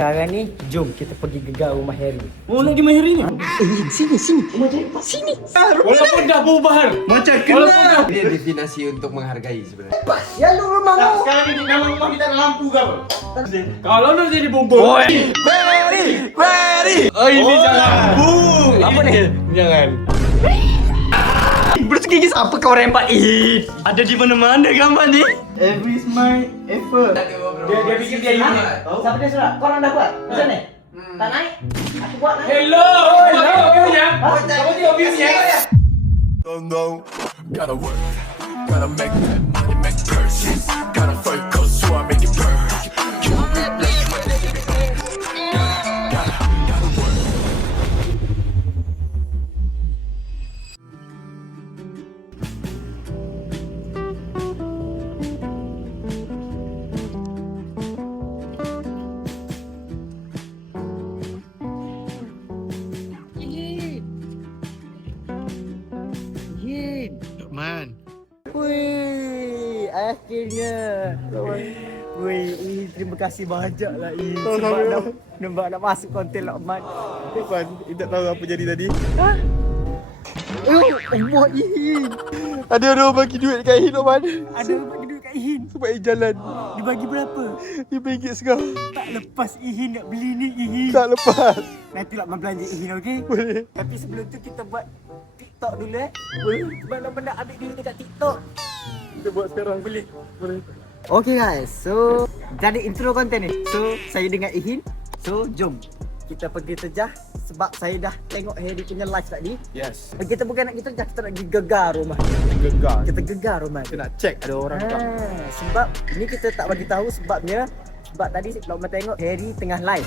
Sekarang ni, jom kita pergi gegar rumah Harry. Oh, nak pergi rumah Harry ni? Sini. Sini. Walaupun dah berubah. Macam kena. Ini definasi untuk menghargai sebenarnya. Ya lu rumah Tak, mu. sekarang ni dalam rumah kita ada lampu ke apa? Kalau nak jadi bomba. Very. Oh, ini jangan. Apa ni? Jangan. Bersekigi siapa kau rembat ini? Ada di mana-mana gambar ni. Every is my effort. Dia fikir dia ini. Siapa dia surat? Kau orang dah buat? Macam ni? Tak naik? Aku buat naik. Hello. Kamu view-nya? Kamu tengok view-nya? Gotta work, gotta make that money, make purchase. Gotta focus, so I make it burn. You gotta work. Man. Wih, akhirnya. Wih, terima kasih banyak lah sebab nak masuk konten Lokman. Depan, tak tahu apa jadi tadi. Allah Ihin. Ada orang bagi duit dekat Ihin, Oman. Ada orang bagi duit kat Ihin. Sebab Ihin jalan. Dibagi berapa? RM5 sekarang. Tak lepas Ihin nak beli ni Ihin. Tak lepas. Nanti Lokman belanja Ihin, okey? Boleh. Tapi sebelum tu kita buat TikTok dulu Boleh. Sebab Lokman nak ambil duit dekat TikTok. Kita buat sekarang. Boleh. Boleh. Okay guys, so jadi intro konten ni. So saya dengan Ihin. So jom kita pergi terjah sebab saya dah tengok Harry punya live tadi. Yes. Kita bukan nak kita terjah, kita nak pergi gegar rumah. Gegar. Kita gegar rumah. Kita nak check ada orang tak. Sebab ini kita tak bagi tahu sebabnya. Sebab tadi Lokman tengok Harry tengah live.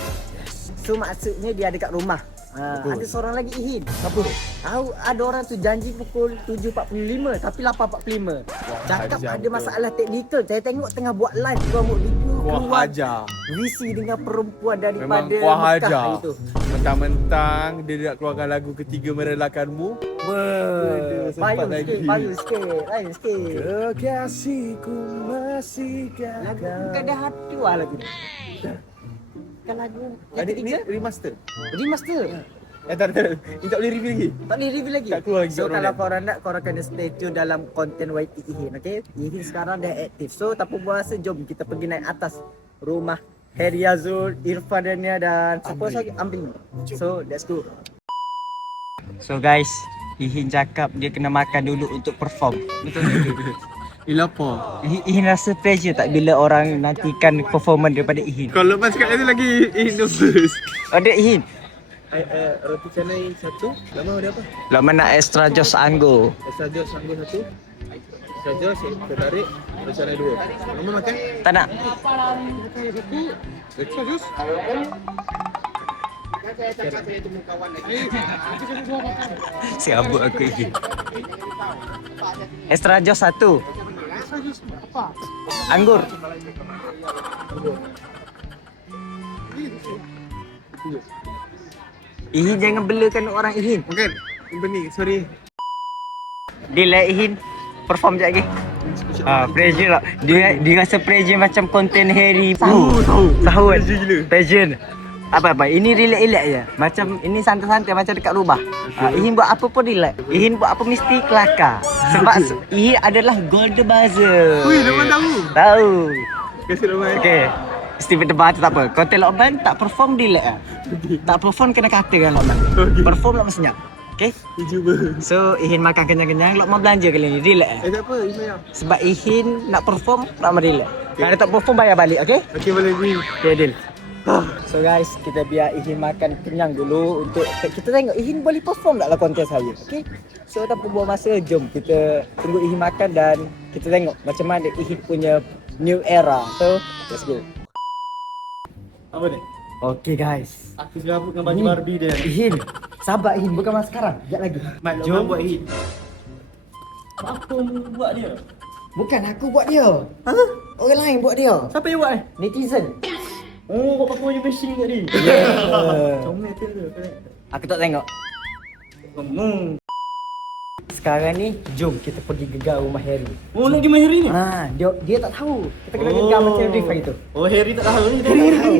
So maksudnya dia ada kat rumah. Ada seorang lagi Ihin. Siapa? Tahu ada orang tu janji pukul 7.45 tapi 8.45. Cakap ajar ada betul. masalah teknikal. Saya tengok tengah buat live buat video Kuah keluar hajar. visi dengan perempuan Memang daripada kuah Mekah hajar. itu. Mentang-mentang dia nak keluarkan lagu ketiga merelakanmu. Payu lagi. sikit, payu sikit, lain sikit. Kekasihku masih Lagu gagal. bukan dah hati wah lagu ni. Bukan lagu yang Ini ketiga. remaster. Remaster. Tak. Ini tak boleh review lagi. Tak boleh review lagi. Tak keluar lagi So kat kalau online. korang nak, korang kena stay tune dalam konten YT Ihin, okay? Ihin sekarang dah aktif. So tanpa buang masa, jom kita pergi naik atas rumah Harry Azul, Irfan Dania dan siapa lagi? Ambil. So let's go. So guys, Ihin cakap dia kena makan dulu untuk perform. Betul tak? Ila apa? Ihin rasa pressure tak bila orang nantikan performance daripada Ihin? Kalau lepas cakap itu lagi nervous. Ada Ihin. Roti canai satu. Lama ada apa? Lokman nak extra jos anggur. Extra jos sanggup satu. Extra jos kita tarik. Roti canai dua. Lama makan? Tak nak? Extra jos. Siabut aku Ihin. Extra jos satu. Anggur. Ihin jangan belakan orang Ihin. Makan. Benih, sorry. Dia Ihin perform sekejap lagi. Pressure lah. Dia rasa pressure macam konten Harry. Tahu Pressure gila. Pressure. Apa ini relax je. Macam ini santai-santai macam dekat rumah. Ihin buat apa pun relax. Ihin buat apa mesti kelakar. Sebab Ihin adalah golden buzzer. Ui, Lokman tahu. Tahu. Kasih Lokman. Okey. Steven debat tak apa. Konten Lokman tak perform relax ah. Tak perform kena katakan Lokman. Okey. Perform Lokman senyap. Okey. YouTuber. So Ihin makan kenyang-kenyang, Lokman belanja kali ni relax. Tak apa, Ismail. Sebab Ihin nak perform, Lokman relax. Kalau tak perform bayar balik, okey? Okey, boleh ni. Okay, deal. So guys, kita biar Ihin makan kenyang dulu untuk kita tengok Ihin boleh perform tak lah konten saya. Okay? So tanpa buang masa, jom kita tunggu Ihin makan dan kita tengok macam mana Ihin punya new era. So, let's go. Apa ni? Okay guys. Aku gabut dengan baju Ni, Barbie dia. Ihin, sabar Ihin, bukan masa sekarang. Sekejap lagi. Mat, Lokman buat hit. Apa buat dia? Bukan aku buat dia. Orang lain buat dia. Siapa yang buat ni? Netizen. Oh, kau pakai baju machine kat ni. Yeah. Comel tu. Aku tak tengok. Ngomong. Sekarang ni, jom kita pergi gegar rumah Harry. Oh, nak pergi main Harry ni? Dia tak tahu. Kita kena gegar macam Riff gitu. Oh, Harry tak tahu ni. Harry.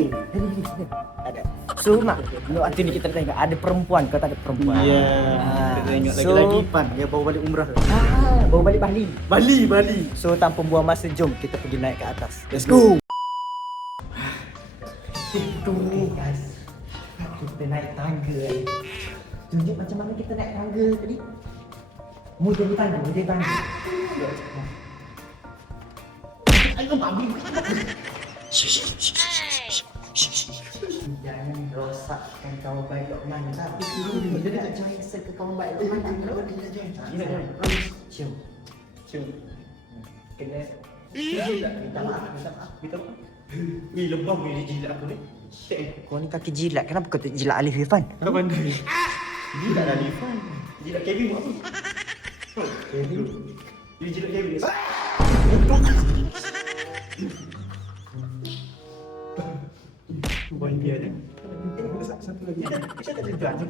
Ada. So, mak, waktu ni kita tengok ada perempuan, kau tak ada perempuan. Ya. Ah, Kita tengok so- lagi-lagi Pan. Dia bawa balik umrah. Baru balik Bali. Bali. So, tanpa buang masa, jom kita pergi naik ke atas. Let's go. Okay, guys. Kita naik tangga ni. Tunjuk macam mana kita naik tangga tadi. Mu jadi tangga. Jangan rosakkan kawan baik Lokman. Tapi dia tak join ke kawan baik Lokman. Cium. Kena minta maaf. Wih, lebam ni jilat aku ni. Kau ni kaki jilat. Kenapa kau tak jilat Alif Irfan? Kau pandai. Jilat dah Lifan. Jilat Kevin buat apa? Kevin. Dia jilat Kevin. Buat dia je. Satu lagi. Kita tak kejar je.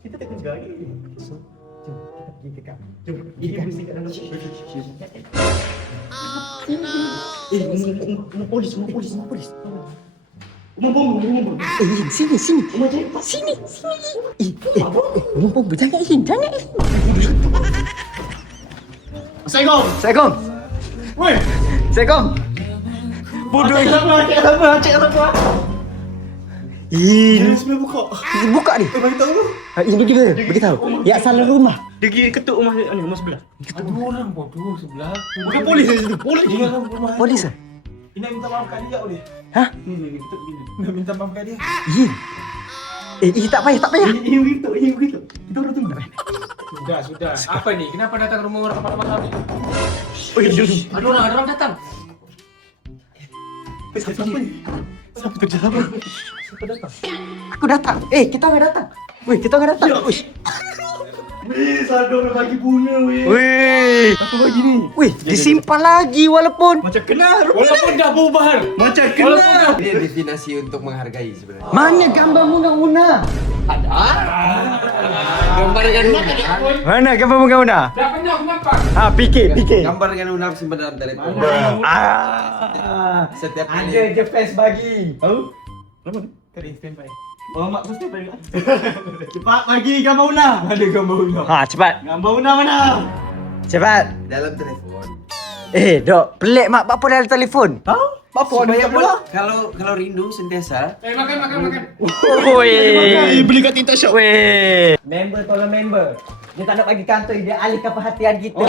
Kita tak kejar lagi. So, jom kita pergi ke kamar. Jom. Ini mesti kat dalam. Rumah polis. Rumah bom. Sini. Sini. Rumah pun jangan Ihin. Assalamualaikum. Assalamualaikum. Woi. Assalamualaikum. Bodoh. Cik apa? Dia semua buka. Buka ni. Bagi tahu tu. Ini dia. Beritahu. Ya, salah rumah. Dia pergi ketuk rumah ni, rumah sebelah. Ada orang bodoh sebelah. Bukan polis di situ. Polis Dia dalam rumah. Polis ah? Ini nak minta maaf kat dia boleh? Hah? Ni ketuk gini. Nak minta maaf kat dia. Ihin. Tak payah. Ini begitu. Kita orang tunggu. Sudah. Apa ni? Kenapa datang rumah orang malam-malam ni? Oh, iya. Ada orang datang. Siapa ni? Siapa tu? Aku datang. Kita orang datang. Kita orang datang. Weh, Sado nak bagi bunga weh. Weh. Apa bagi ni? Disimpan lagi walaupun. Macam kenal. Walaupun dah berubah. Macam kenal. Ini definasi untuk menghargai sebenarnya. Mana gambar Muna-Una? Gambar dengan Una. Mana gambar Muna-Una? Dah pernah aku nampak. PK. Gambar dengan Una simpan dalam telefon. Setiap Ada kali. je fans bagi. Tahu? Nama ni? Kali standby. Oh, mak tu step balik. Cepat bagi gambar Una. Ada gambar Una. Cepat. Gambar Una mana? Cepat. Dalam telefon. Dok, pelik mak apa dalam telefon? Tahu? Apa Supaya ada pula? kalau rindu sentiasa. Makan. Woi. Beli kat TikTok shop. Weh. Member tolong member. Dia tak nak bagi kantor, dia alihkan perhatian kita.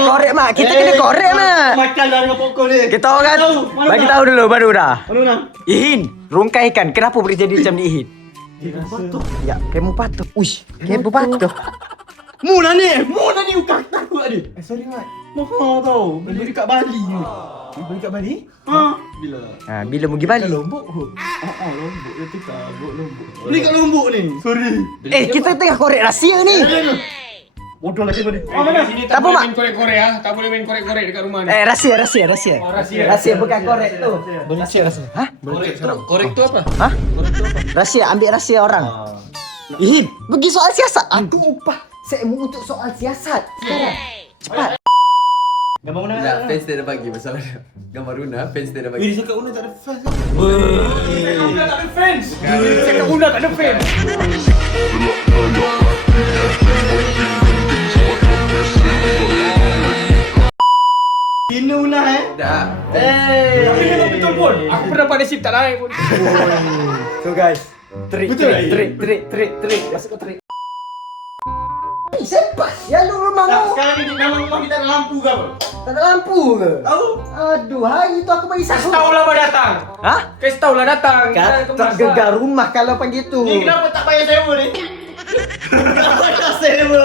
Korek mak. Kita kena korek mak. Makan lah dengan popcorn ni. Kita orang Tahu, mana bagi tak? tahu dulu baru dah. Mana nak? Ihin, rungkaikan. Kenapa boleh jadi macam ni Ihin? Dia rasa. Ya, kemo patuh. Uish, kemo patuh. Muna ni bukan takut ni. Sorry mat. Mahal tau. Beli dekat Bali ni. Beli kat Bali? Bila? Bila mau pergi Bali? Lombok. Lombok dia tu kabut Lombok. Beli kat Lombok ni. Sorry. Kita tengah korek rahsia ni. Bodoh lah siapa ni. Mana? Sini Tak tak apa, boleh Mak. main korek-korek ah. Tak boleh main korek-korek dekat rumah ni. Rahsia. Oh, rahsia. Rahsia bukan korek tu. Rahsia. Hah? Korek tu apa? Hah? Rahsia, ambil rahsia orang. Ihin, pergi soal siasat. Aku upah saya untuk soal siasat sekarang. Cepat. Gambar Una. Tidak, fans dia dah bagi masalah dia. Gambar Una, fans dia dah Wih, dia bagi. cakap Una tak ada fans. Una tak ada fans. Cakap Una tak ada fans. Bina Una Tak. Tapi memang betul pun. Aku pernah pada shift tak naik pun. So guys, trik. Masuk ke trik. Sepas, ya lu rumah Tak, mu. sekarang ni dalam rumah kita ada lampu ke apa? Tak ada lampu ke? Tahu? Aduh, hari tu aku bagi Kasih satu. tahu lah apa datang. Hah? Kasih tahu lah datang. Tak gegar rumah kalau panggil tu. Ni kenapa tak bayar sewa ni? Tak bayar sewa.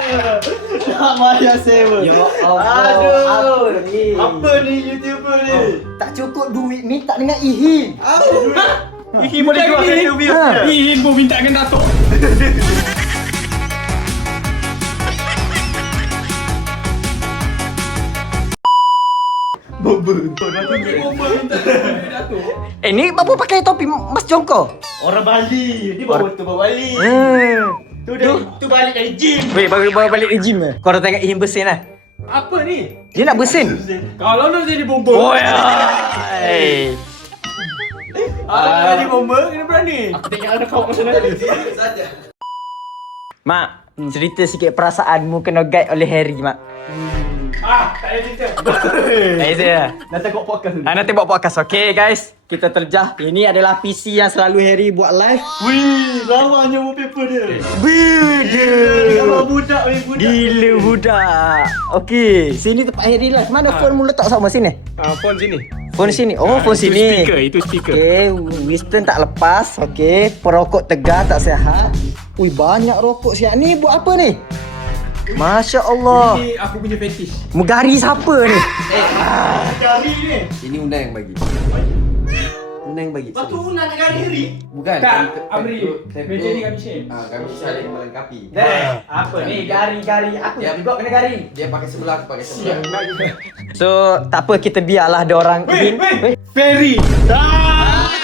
Tak bayar sewa. Ya Allah. Aduh. Apa ni? Apa ni YouTuber ni? Tak cukup duit minta dengan Ihin. Iki boleh jual video view. Ha. Ihin pun minta dengan Datuk. Bobo. Nanti Ni bapak pakai topi Mas Jongko. orang Bali. Ni bawa tu bawa Bali. Tu balik dari gym. Weh, baru balik di gym ke? Kau dah tengok Ihim bersin lah. Apa ni? Dia nak bersin. Kalau nak jadi bomba. Oh ya. Kalau nak jadi bomba, kena berani. Aku tengok ada kau macam mana. Mak, cerita sikit perasaanmu kena guide oleh Harry, Mak. Tak payah cerita. Tak saya. Nak tengok podcast ni. Nanti buat podcast. Okay guys, kita terjah. Ini adalah PC yang selalu Harry buat live. Wih, lamanya wallpaper dia. Bida. Gambar budak weh, budak. Gila budak. Okay, sini tempat Harry live. Mana phone mu letak sama sini? Phone sini. Phone sini. Oh, phone sini. Itu speaker. Okay, Winston tak lepas. Okay, perokok tegar tak sihat. Ui, banyak rokok siap ni. Buat apa ni? Masya Allah. Ini aku punya fetish. Megari siapa ni? Gari ni. Ini Una yang bagi. Una yang bagi. Lepas tu nak gari Harry. Bukan. Tak, Tempo- Amri. tempo- Meja ni kami share. Kami saling melengkapi. Apa ni? Gari-gari. Aku juga kena gari. Dia pakai sebelah, aku pakai sebelah. So, tak apa, kita biarlah dia orang Weh, ingin. weh. Ferry. Ferry.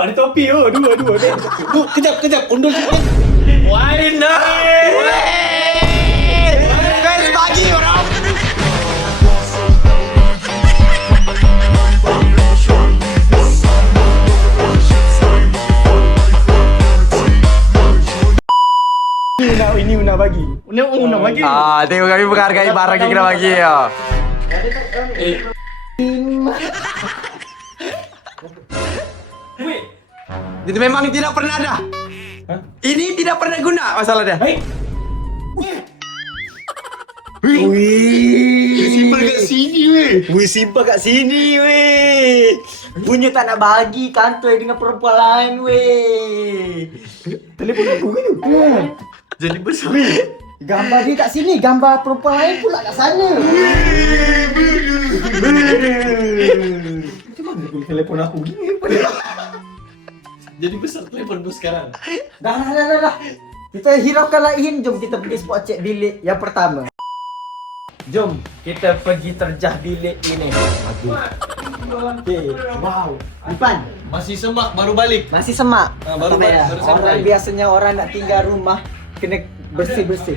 Ada topi dua. Kejap. Undul sikit. Why not? Guys, bagi orang. Ini Una bagi. Una bagi. Tengok kami menghargai barang yang kita bagi ya. Itu memang tidak pernah ada. Ini tidak pernah guna masalah dia. Simple kat sini weh. Wih, simpan kat sini weh. Punya tak nak bagi kantoi dengan perempuan lain weh. Telefon aku ke tu? Jadi besar. Gambar dia kat sini, gambar perempuan lain pula kat sana. Telefon aku gini. Jadi besar telefon bus sekarang. Dah. Kita hiraukanlah Ihim. Jom kita pergi spot check bilik yang pertama. Jom kita pergi terjah bilik ini. Okay. Wow. Ipan, Masih semak baru balik. masih semak. Baru Tak payah. sampai. Orang biasanya orang nak tinggal rumah kena bersih-bersih.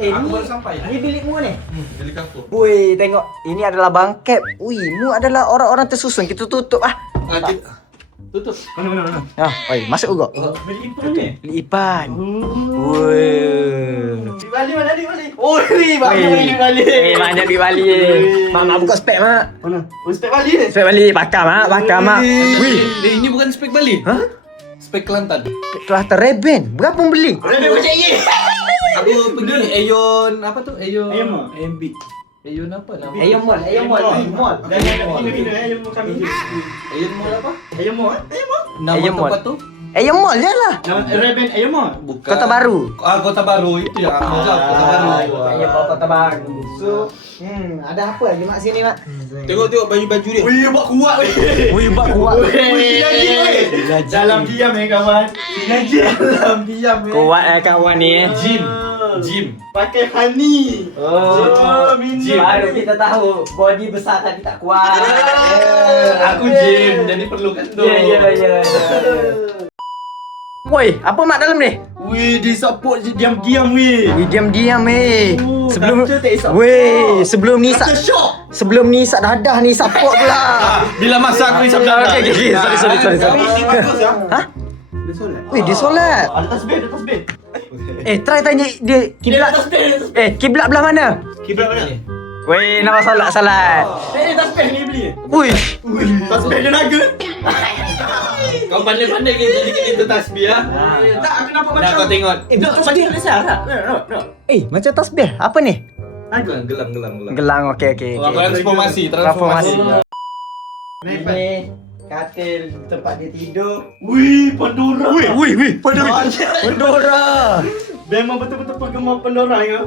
Aku Ni baru sampai. Ni bilikmu ni. Jadi kampung. Woi, tengok. Ini adalah bangkep. Ui, mu adalah orang-orang tersusun. Kita tutup ah. Tutup. Mana? Oi, masuk juga. Beli Ipan ni. Bilik Ipan. Woi. Balik mana ni balik? Oh, ni balik. Mana di Bali? Mak buka spek mak. Mana? Oh, step balik ni. Spek Bali pakar mak. Wih, Ini bukan spek Bali. Hah? Spek Kelantan. telah tereben. Berapa beli? Lebih macam ni. Aku pergi Aeon apa tu? Aeon. Aeon. AMB. Aeon apa nama? Ayo mall. Mall. Dan kena ayam kami. Aeon Mall apa? Ayam mo. Nama Aeon Mall. tempat tu? Ayo mall je lah. Nama Reben ayam mo. Bukan. Kota Baru. Kota Baru itu yang aku jawab. Kota Baru. Ayo bawa Kota Baru. So, ada apa lagi mak sini mak? Tengok baju-baju dia. Wih, buat kuat weh. Wih, bak kuat. Dalam diam kawan. Dalam diam Kuat kawan ni. Gym. Pakai honey. Oh, minum. baru kita tahu body besar tapi tak kuat. Aku gym, jadi perlukan tu. Ya. Woi, apa mak dalam ni? Wih, dia support je diam-diam weh. Dia diam-diam Sebelum kacau tak isap. weh, sebelum ni Kacau sak shock. sebelum ni sak dadah ni support pula. Bila masa aku isap darah. Okay. Sorry. Ini bagus ya. Hah? Dia solat. Weh, dia solat. Ada tasbih. Try tanya dia kiblat. Kiblat belah mana? Kiblat mana? Weh, nak salat. Tasbih ni beli. Wih, Tasbih dia naga. Kau pandai-pandai ke jadi kita tasbih ah. Tak, aku nampak Dah macam. kau tengok. Tasbih Malaysia tak? No. macam tasbih. Apa ni? Gelang. Gelang, okey. Transformasi. Ini katil tempat dia tidur. Wih, Pandora. Wih, Pandora. Memang betul-betul penggemar Pandora ya.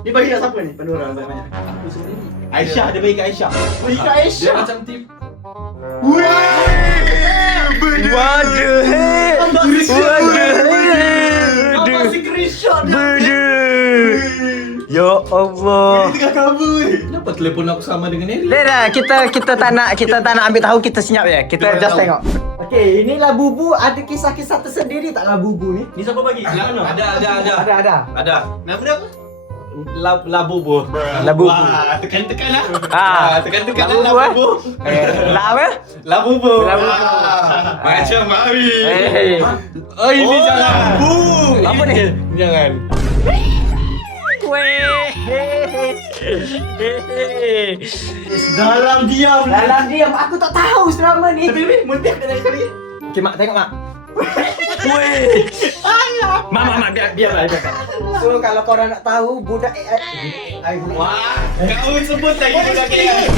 Ni bagi kat siapa ni? Pandora banyak. Aku sendiri. Aisyah, dia bagi kat Aisyah. Bagi kat Dia Aisyah. macam tip. Waduh. Gambar screenshot dia. Ya Allah. Tengah kabur. Kenapa telefon aku sama dengan Harry? Dah, kita tak nak ambil tahu, kita senyap je. Kita Kita just tahu. tengok. Okey, inilah Bubu, ada kisah-kisah tersendiri tak lah Bubu ni? Ni siapa bagi? Ada. Ada. Nama dia apa? Labubu. Labubu. Wah, tekan-tekan lah. Tekan-tekan Labubu, eh? Labubu. Lah apa? Labubu. Labubu. Macam Mami. Hey. Oh ini jangan. Apa ni? Jangan. Dalam diam. Dalam diam, aku tak tahu selama ni. Tapi mesti ada sekali. Okey, Mak, tengok Mak. Weh. Mak, biar. So, kalau korang nak tahu, budak AI. Wah, kau sebut lagi budak AI.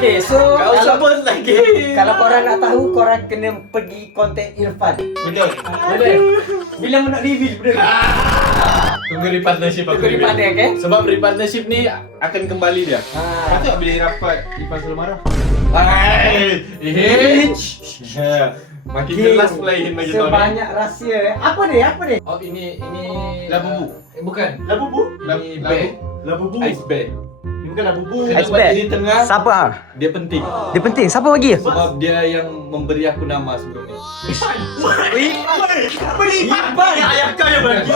Okay, so Kau sebut lagi. kalau korang nak tahu, korang kena pergi konten Irfan. Betul. Boleh? Bila nak reveal benda ni? Tunggu repartnership aku. Tunggu repartner, okay? Sebab repartnership ni akan kembali dia. Ha. Patut bila rapat Ipan selalu marah. Makin jelas pula Ihin bagi tahu ni. Sebanyak rahsia. Apa ni? Oh ini Labubu. Bukan. Labubu. Ini bear. Labubu. Ice bear. Ni bukan labubu. Ice Sebab bear. dia di tengah. Siapa? Dia penting. Dia penting. Siapa bagi? Sebab dia yang memberi aku nama sebelum ni. Apa ni? Apa ni? Ayah kau yang bagi.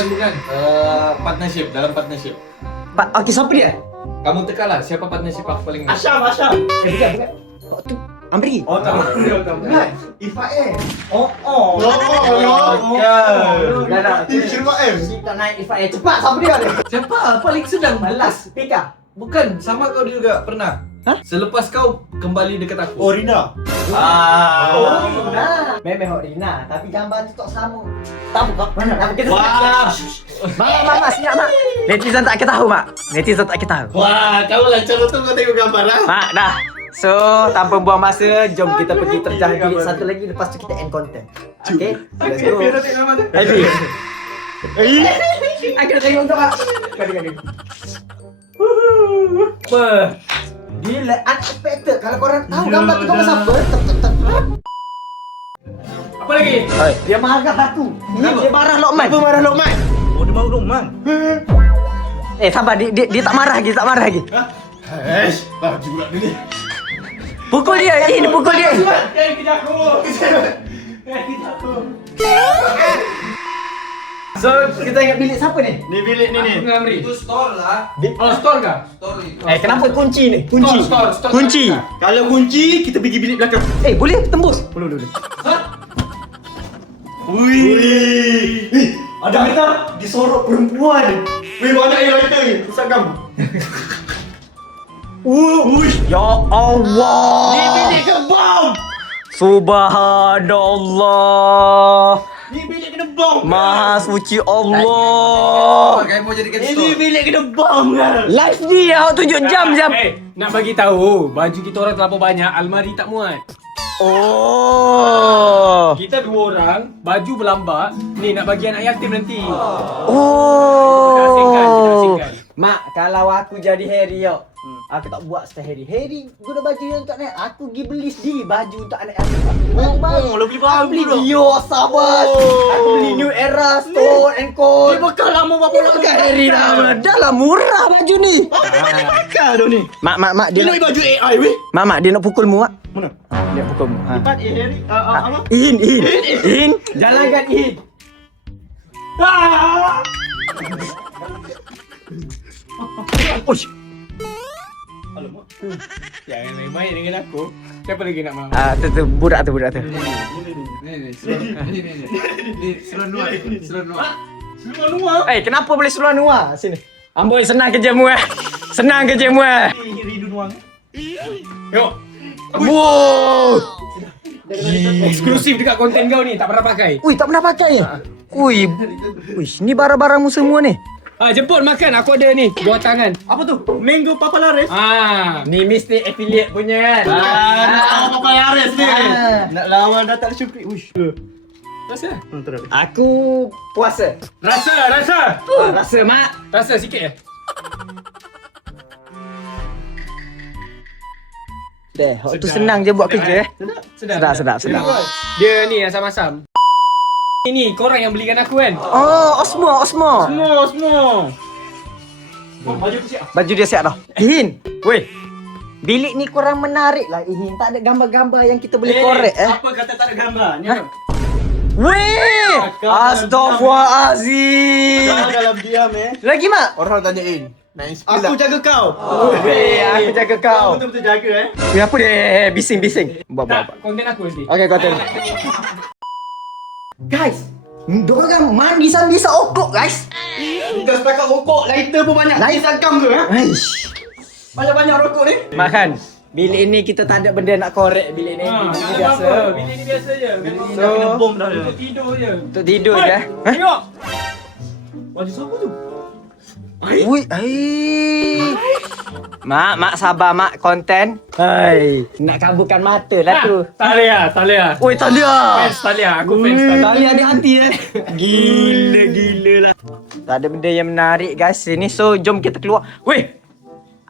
Bukan. Partnership. Dalam partnership. Okey, siapa dia? Kamu tekalah siapa partnership aku paling nak. Asyam. Bukan. Waktu Amri. Oh, tak. Bukan. Ifael. Oh. Dah. Shirma M. Kita naik Ifael. Cepat, siapa dia? Siapa? Paling sedang Malas. Pika. Bukan, sama kau juga pernah. Hah? Selepas kau kembali dekat aku. Oh, Rina. Oh, Rina. Memang Rina, tapi gambar tu tak sama. Tak buka. Mana? Wah. Mak, senyap Mak. Netizen tak kita tahu, Mak. Netizen tak kita tahu. Wah, kau lah cara tu kau tengok gambar lah. Mak, dah. So, tanpa buang masa, jom kita pergi terjah bilik satu lagi. Lepas tu kita end content. Okay? Let's go. Biar tengok nama tu. Happy. Aku nak tengok untuk Mak. Kali. Apa? Gila, unexpected. Kalau korang tahu gambar tu gambar siapa? Apa lagi? Dia marah aku. Dia marah Lokman. Apa marah Lokman? Oh, dia baru Lokman. Sabar, dia tak marah lagi. Baju pula ni. Pukul dia, pukul dia. Kejar aku. So, kita ingat bilik siapa ni? Ni bilik ni. Amri. Itu store lah. Oh, store kah? Store itu. Kenapa kunci ni? Kunci. Store. Kunci. Kalau kunci, kita pergi bilik belakang. Boleh tembus? Boleh. Wih. Ada kita disorok perempuan. Wih, banyak air lighter ni. Susahkan. Ya Allah. Ni bilik ke bom? Subhanallah. Ni bilik kena bom. Maha suci Allah. Kau mau jadikan Ini store. bilik kena bom kan? Live ni awak tunjuk jam. Nak bagi tahu, baju kita orang terlalu banyak, almari tak muat. Oh. Kita 2 orang, baju berlambak. Ni nak bagi anak yatim nanti. Oh. Kita asingkan. Mak, kalau aku jadi Harry yo. Aku tak buat style Harry guna baju yang tak naik. Aku pergi beli sendiri baju untuk anak aku. Lo beli baru Beli dah. Dior, sabar. Aku beli New Era, Stone and Co. Dia bekal lama berapa lama? Bukan Harry dah. Dah lah murah baju ni. Bekal dah ni. Mak, dia Dia nak nak, baju AI weh. mak, dia nak pukul mu, Mak. Mana? Dia pukul mu. Ha. Cepat Harry. Apa? In. Jalankan In. Ush. Alamak. Jangan main-main dengan aku. Siapa lagi nak mahu? Tu budak tu. Ni, seluar nuat. Semua luar. Kenapa boleh seluar Noah? Sini. Amboi, senang kerja mu. Senang kerja mu. Ridu nuang. Yuk. Wow. Eksklusif dekat konten kau ni, tak pernah pakai. Ui, tak pernah pakai ya? Ui, ni barang-barangmu semua ni. Jemput makan, aku ada ni, buah tangan. Apa tu? Mango Papa Lares. Ni mesti affiliate punya kan? Nak lawan Papa Lares ni. Nak lawan Datuk Syukri. Uish. Rasa? Aku puasa. Rasa. Rasa, Mak. Rasa sikit je. Tu senang je buat kerja Sedap. Dia ni asam-asam. Ini korang yang belikan aku kan? Oh, Osmo. Semua. Baju dia siap dah. Ihin. Weh. Bilik ni kurang menarik lah Ihin. Tak ada gambar-gambar yang kita boleh korek Apa kata tak ada gambar? Ni apa? Weh. Astaghfirullahalazim. Jangan dalam diam Lagi mak. Orang tanyain. Naik spill Aku jaga kau. Weh, aku jaga kau. Betul-betul jaga Weh, apa dia? Bising. Buat. Tak, konten aku nanti. Okay, kau tengok. Guys, dorang mandi sambil isap okok, guys. Kita setakat rokok, lighter pun banyak. Lighter kam ke? Aish. Banyak-banyak rokok ni. Makan. Bilik ni kita tak ada benda nak korek bilik ni. Bilik ni biasa. Bilik ni biasa je. So, Bom dah dia. Untuk tidur je. untuk tidur je. Tengok. Baju siapa tu? Ui, ai. Mak sabar mak konten. Hai, nak kabulkan mata lah tu. Talia. Oi, Talia. Fans Talia. Aku fans Talia. Talia ada hati Gila lah. Tak ada benda yang menarik guys sini. So, jom kita keluar. Weh.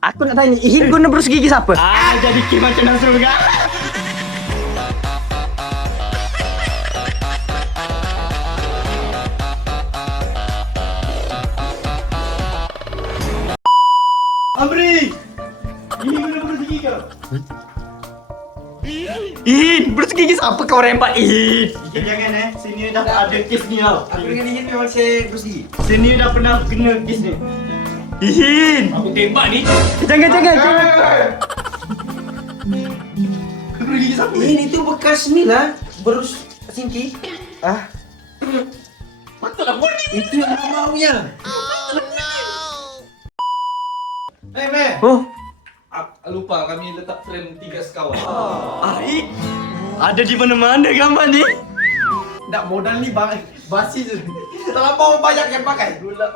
Aku nak tanya, Ihin guna berus gigi siapa? Jadi kim macam Nasrul kan? Amri! Ini guna berus gigi kau? Ihin, berus gigi siapa kau rembat Ihin? Jangan sini dah ada kes ni tau. Aku dengan Ihin memang share berus gigi. Sini dah pernah kena kes ni. Ihin. Aku tembak ni. Jangan. Berus gigi siapa? Ihin itu bekas ni lah. Berus Sinki. Ah, Itu yang lama punya. Meh. oh. Lupa kami letak frame 3 sekawan. Ai. Ada di mana-mana gambar ni. Tak modal ni basi je. Terlampau banyak yang pakai. Gula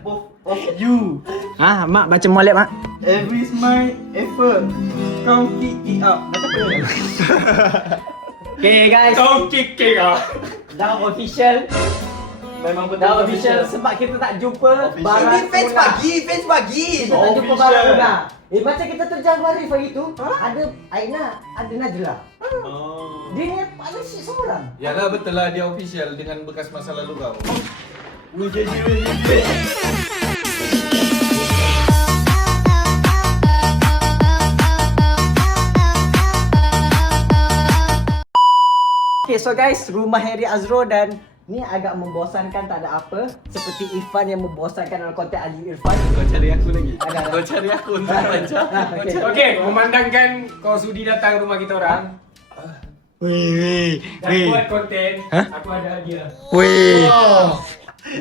both of you. Ah, mak baca molek mak. Every smile, effort. Kau kick it up. Okay guys, Kau kick ah. dah official. Memang betul. Dah official sebab kita tak jumpa barang. Ini fans bagi. Kita tak jumpa Official. barang Una. Macam kita terjaga Arif hari tu, ada Aina, ada Najla. Oh. Dia ni paling shit seorang. Yalah betul lah dia official dengan bekas masa lalu kau. Wujud. Okay, so guys, rumah Harry Azro dan ni agak membosankan, tak ada apa. Seperti Irfan yang membosankan dalam konten Ali Irfan. Kau cari aku lagi. Ada. Kau cari aku untuk baca. Okay. Okey, memandangkan kau sudi datang rumah kita orang Weh. dan buat konten, aku ada hadiah. Weh.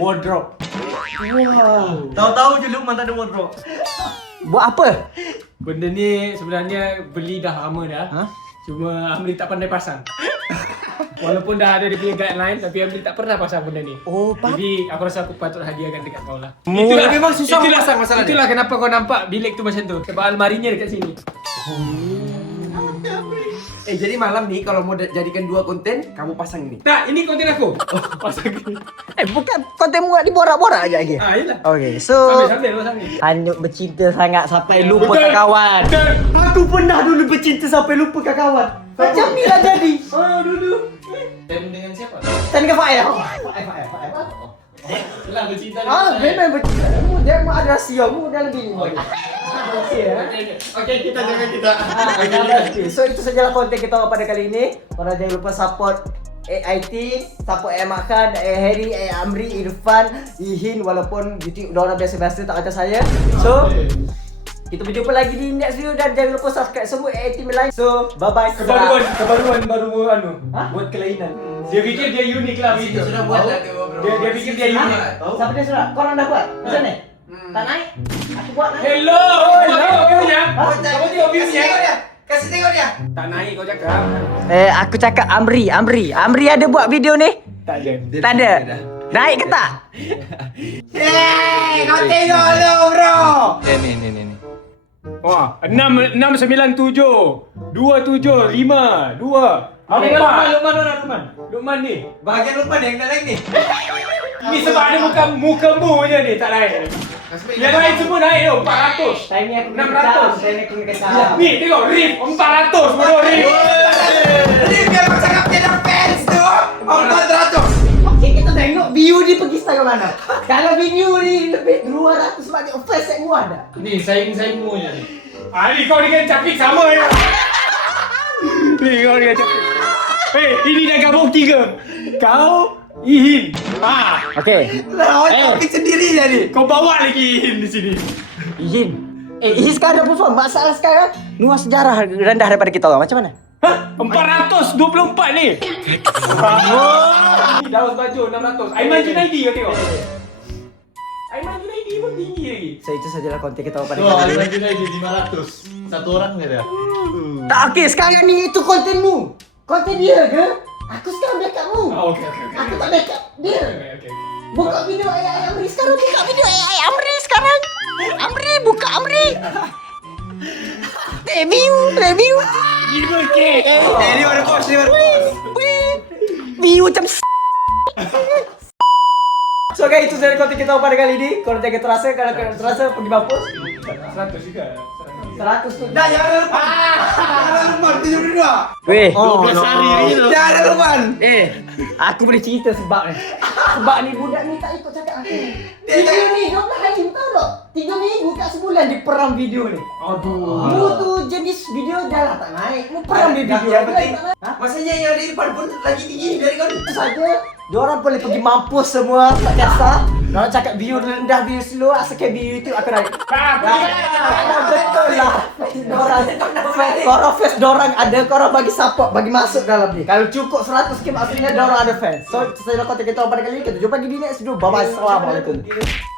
Wardrobe. Tahu-tahu je Lukman tak ada wardrobe. Buat apa? Benda ni sebenarnya beli dah lama dah. Ha? Cuma Amri tak pandai pasang. Walaupun dah ada dia punya guideline, tapi Amri tak pernah pasang benda ni. Oh, Jadi aku rasa aku patut hadiahkan dekat kau lah. Murah. Memang susah pasang masalah ni. Itulah kenapa kau nampak bilik tu macam tu. Sebab almarinya dekat sini. Jadi malam ni kalau mau jadikan 2 konten, kamu pasang ni. Tak, ini konten aku. Pasang ni. Bukan konten buat diborak-borak aja lagi. Yelah. Okay, so Sambil. Hanyut bercinta sangat sampai lupa kawan. Betul. Aku pernah dulu bercinta sampai lupa kawan. Macam ni lah jadi. Dulu. Dan dengan siapa? Dan dengan Fael. Telah bercinta Memang bercinta. Dia mau ada rahsia, mu dalam diri mu. Rahsia. Okey, kita jangan kita. Okay, so itu sajalah konten kita pada kali ini. Korang jangan lupa support AIT, support Ahmad Khan, Harry, Amri, Irfan, Ihin. Walaupun YouTube diorang biasa-biasa tak macam saya. So, kita berjumpa lagi di next video dan jangan lupa subscribe semua AIT lain. So, bye-bye. Kebaruan baru anu. Ha? Buat kelainan. Dia fikir dia unik lah. Kita sudah buat dah bro. Dia fikir dia unik. Siapa dia surat? Korang dah buat? Macam ni? Tak naik? Aku buat naik. Hello. Kau tengok view-nya? Kau tengok view-nya? Kasih tengok dia. Tak naik kau cakap. Aku cakap Amri ada buat video ni? Tak ada. Tak ada. Naik ke tak? Kau tengok lu bro. Ni. Wah, 697 27 5 2 Lukman ni. Bahagian lupa yang tak lain ni. Ni sebab ada muka mu je ni tak lain. Yang lain semua naik tu 400. Saya ni aku 600. Saya ni aku kena kacau. Ni tengok Rif 400 bodoh Rif. Ini biar cakap dia ada fans tu. 400. Okey, kita tengok view dia pergi setengah mana. Kalau view ni lebih 200 sebab dia first set gua ada. Ni saing-saingmu je ni. Ni kau dengan Capik sama ya. Ni kau dengan Capik. Ini dah gabung 3. Kau Ihin. Okey. Lawan Capik sendiri je ni. Kau bawa lagi Ihin di sini. Izin. Izin sekarang dah perform. Masalah sekarang nuansa sejarah rendah daripada kita orang. Macam mana? Hah? 424 ni. Ni daun baju 600. Aiman Junaidi kau tengok. Aiman Junaidi pun tinggi lagi. So itu sajalah konten kita pada Oh, kali ada ini. lagi 500. Satu orang je dia. Tak okey, sekarang ni itu kontenmu. Konten dia ke? Aku sekarang backup mu. Okey. Aku tak backup dia. Okey. Buka video AI Amri sekarang. Buka video AI Amri sekarang. Amri, buka Amri. Review. 5K. Ini baru post, ini baru post. View macam So guys, itu dari konten kita pada kali ini. Kalau jangan terasa, kalau kalian terasa pergi mampus. 100 juga. 100 tu. Dah, jangan lupa. Jangan lupa, 72. Weh. 12 hari ni tu. Jangan lupa. Aku boleh cerita sebab ni. Sebab ni budak ni tak ikut cakap aku. Video ni 12 hari tahu tak? 3 minggu kat sebulan dia peram video ni. Aduh. Mu tu jenis video dah lah tak naik. Mu peram dia video. Yang penting, tak naik. Ha? masanya yang ada di depan pun lagi tinggi dari kau ni. Itu saja. Diorang boleh pergi mampus semua. Tak kisah. Diorang cakap view rendah, view slow. Asalkan view YouTube aku naik. Betul lah. Korang fans dorang ada. Korang bagi support, bagi masuk dalam ni. Kalau cukup 100k maksudnya dorang ada fans. So, saya lakukan kita pada kali ni. Kita jumpa lagi di next video. Bye bye. Assalamualaikum.